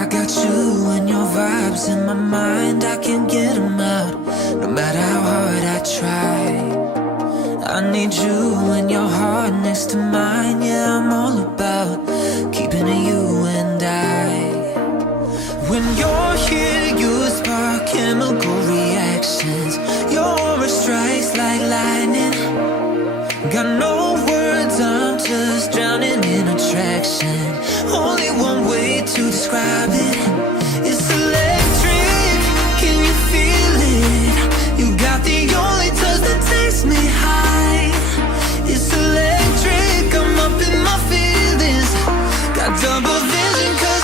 I got you and your vibes in my mind, I can't get them out, no matter how hard I try. I need you and your heart next to mine, yeah, I'm all about keeping it you and I. When you're here, you spark chemical reactions, your aura strikes like lightning. Got no words, I'm just drowning in attraction. Only one way to describe it. It's electric, can you feel it? You got the only touch that takes me high. It's electric, I'm up in my feelings. Got double vision 'cause